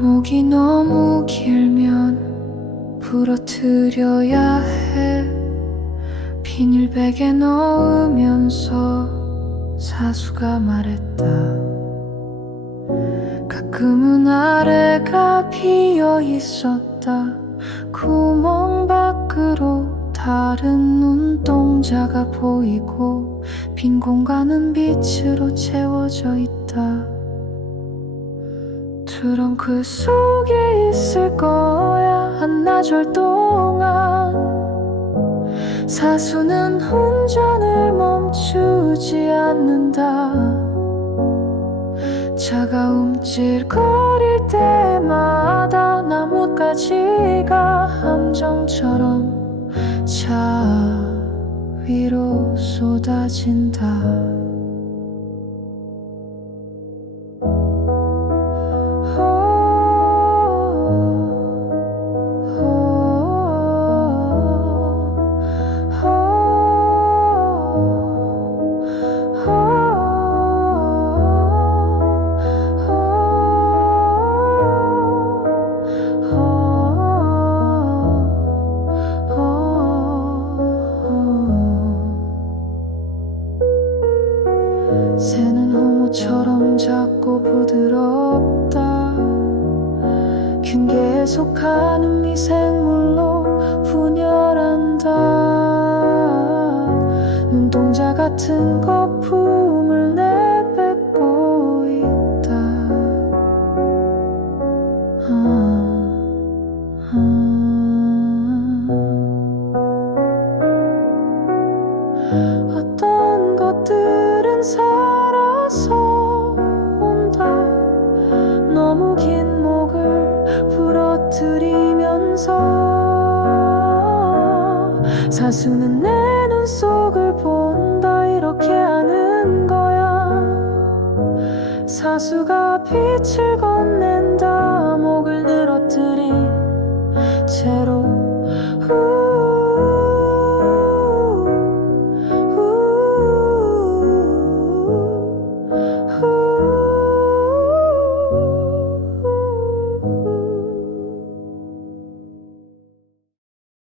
목이 너무 길면 부러뜨려야 해. 비닐백에 넣으면서 사수가 말했다. 가끔은 아래가 비어 있었다. 구멍 밖으로 다른 눈동자가 보이고 빈 공간은 빛으로 채워져 있다 트렁크 속에 있을 거야. 한나절 동안 사수는 운전을 멈추지 않는다. 차가 움찔거릴 때마다 나뭇가지가 함정처럼 차 위로 쏟아진다 계에 속하는 미생물로 분열한다 눈동자 같은 거품을 내뱉고 있다 아, 아. 어떤 것들은 살아서 사수는 내 눈 속을 본다 이렇게 하는 거야. 사수가 빛을 건넨